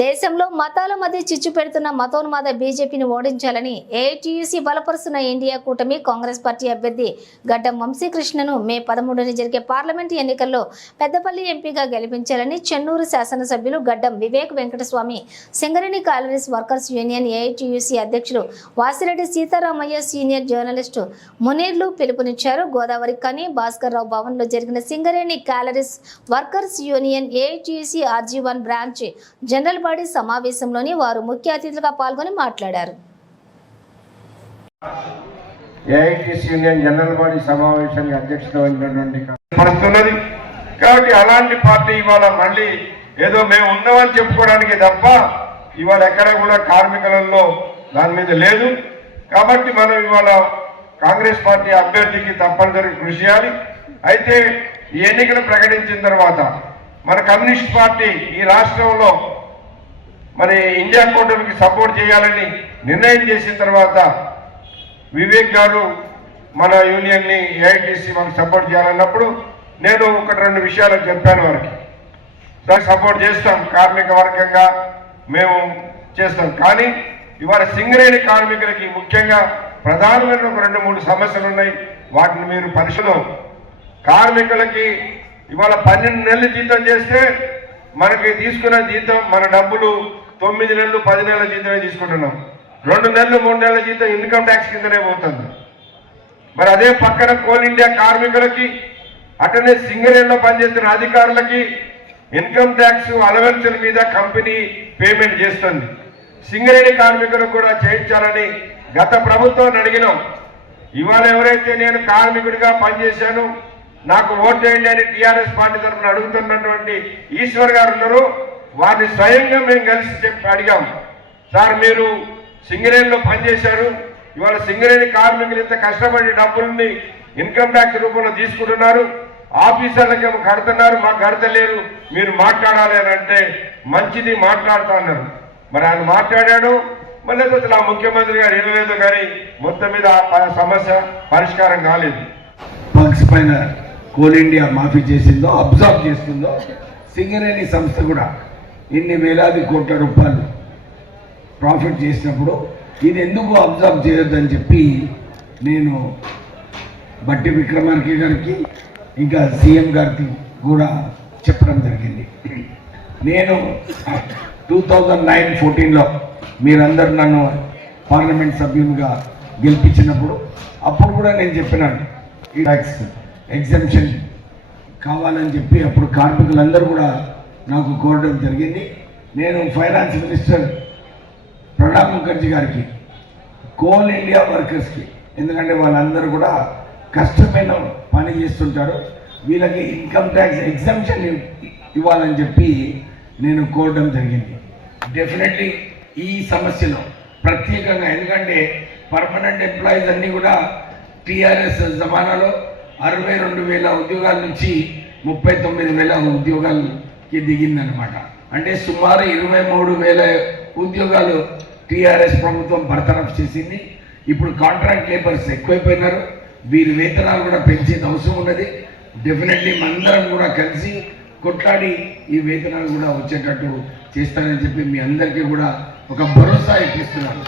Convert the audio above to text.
దేశంలో మతాల మధ్య చిచ్చు పెడుతున్న మతోన్మాద బీజేపీని ఓడించాలని ఏఐటీయూసీ బలపరుస్తున్న ఇండియా కూటమి కాంగ్రెస్ పార్టీ అభ్యర్థి గడ్డం వంశీకృష్ణను మే 13న జరిగే పార్లమెంటు ఎన్నికల్లో పెద్దపల్లి ఎంపీగా గెలిపించాలని చెన్నూరు శాసనసభ్యులు గడ్డం Vivek Venkataswamy Singareni collieries workers union AITUC అధ్యక్షులు వాసిరెడ్డి సీతారామయ్య సీనియర్ జర్నలిస్టు మునీర్లు పిలుపునిచ్చారు. గోదావరి కని భాస్కర్రావు భవన్లో జరిగిన Singareni collieries workers union AITUC RG1 branch general body సమావేశంలోని వారు ముఖ్య అతిథులుగా పాల్గొని మాట్లాడారు. ఏఐటీసీ యూనియన్ జనరల్ బాడీ సమావేశానికి అధ్యక్షత వహించినటువంటి పరిస్థితున్నది. కాబట్టి అలాంటి పార్టీ ఇవాళ మళ్ళీ ఏదో మేము ఉన్నామని చెప్పుకోవడానికి తప్ప ఇవాళ ఎక్కడ కూడా కార్మికులలో దాని మీద లేదు. కాబట్టి మనం ఇవాళ కాంగ్రెస్ పార్టీ అభ్యర్థికి తప్పనిసరిగా కృషి చేయాలి. అయితే ఈ ఎన్నికలు ప్రకటించిన తర్వాత మన కమ్యూనిస్ట్ పార్టీ ఈ రాష్ట్రంలో మరి ఇండియా కూటమికి సపోర్ట్ చేయాలని నిర్ణయం చేసిన తర్వాత వివేక్ గారు మన యూనియన్ని ఏఐటీసీ మనకు సపోర్ట్ చేయాలన్నప్పుడు నేను ఒకటి రెండు విషయాలు చెప్పాను వారికి. సపోర్ట్ చేస్తాం, కార్మిక వర్గంగా మేము చేస్తాం. కానీ ఇవాళ సింగరేణి కార్మికులకి ముఖ్యంగా ప్రధానమైన ఒక 2-3 సమస్యలు ఉన్నాయి. వాటిని మీరు పరిశీలన కార్మికులకి ఇవాళ 12 నెలలు జీతం చేస్తే మనకి తీసుకున్న జీతం మన డబ్బులు 9 నెలలు 10 నెలల జీతమే తీసుకుంటున్నాం. 2 నెలలు 3 నెలల జీతం ఇన్కమ్ ట్యాక్స్ కిందనే పోతుంది. మరి అదే పక్కన కోల్ ఇండియా కార్మికులకి అటనే సింగరేణిలో పనిచేస్తున్న అధికారులకి ఇన్కమ్ ట్యాక్స్ అలవెన్సుల మీద కంపెనీ పేమెంట్ చేస్తుంది. సింగరేణి కార్మికులకు కూడా చేయించాలని గత ప్రభుత్వాన్ని అడిగినాం. ఇవాళ ఎవరైతే నేను కార్మికుడిగా పనిచేశాను నాకు ఓటు వేయండి అని టీఆర్ఎస్ పార్టీ తరఫున అడుగుతున్నటువంటి ఈశ్వర్ గారు ఉన్నారు. వారిని స్వయంగా మేము కలిసి అడిగాం. సార్ మీరు సింగరేణిలో పనిచేశారు, ఇవాళ సింగరేణి కార్మికులు ఇంత కష్టపడి డబ్బుల్ని ఇన్కమ్ ట్యాక్స్ రూపంలో తీసుకుంటున్నారు, ఆఫీసర్లకేమో కడుతున్నారు, మాకు కడతలేరు, మీరు మాట్లాడాలి అని అంటే మంచిది మాట్లాడుతా అన్నారు. మరి ఆయన మాట్లాడాడు, మళ్ళీ అసలు ఆ ముఖ్యమంత్రి గారు వినలేదు. కానీ మొత్తం మీద ఆ సమస్య పరిష్కారం కాలేదు. పగ్స్ పైన కోల్ ఇండియా మాఫీ చేసిందో అబ్జర్వ్ చేస్తుందో సింగరేణి సంస్థ కూడా ఇన్ని వేలాది కోట్ల రూపాయలు ప్రాఫిట్ చేసినప్పుడు ఇది ఎందుకు అబ్జర్వ్ చేయొద్దని చెప్పి నేను బట్టి విక్రమార్క గారికి ఇంకా సీఎం గారికి కూడా చెప్పడం జరిగింది. నేను 2009-14లో మీరందరూ నన్ను పార్లమెంట్ సభ్యునిగా గెలిపించినప్పుడు అప్పుడు కూడా నేను చెప్పినాను ఈ ట్యాక్స్ ఎగ్జంప్షన్ కావాలని చెప్పి అప్పుడు కార్మికులందరూ కూడా నాకు కోరడం జరిగింది. నేను ఫైనాన్స్ మినిస్టర్ ప్రణబ్ ముఖర్జీ గారికి కోల్ ఇండియా వర్కర్స్కి, ఎందుకంటే వాళ్ళందరూ కూడా కష్టమైన పని చేస్తుంటారు, వీళ్ళకి ఇన్కమ్ ట్యాక్స్ ఎగ్జంప్షన్ ఇవ్వాలని చెప్పి నేను కోరడం జరిగింది. డెఫినెట్లీ ఈ సమస్యలో ప్రత్యేకంగా, ఎందుకంటే పర్మనెంట్ ఎంప్లాయీస్ అన్నీ కూడా టీఆర్ఎస్ జమానాలో 62,000 ఉద్యోగాల నుంచి 39,000 ఉద్యోగాలకి దిగిందనమాట. అంటే సుమారు 23,000 ఉద్యోగాలు టీఆర్ఎస్ ప్రభుత్వం బర్తరఫ్ చేసింది. ఇప్పుడు కాంట్రాక్ట్ లేబర్స్ ఎక్కువైపోయినారు, వీరి వేతనాలు కూడా పెంచేది అవసరం ఉన్నది. డెఫినెట్లీ మనందరం కూడా కలిసి కొట్లాడి ఈ వేతనాలు కూడా వచ్చేటట్టు చేస్తానని చెప్పి మీ అందరికీ కూడా ఒక భరోసా ఇప్పిస్తున్నాను.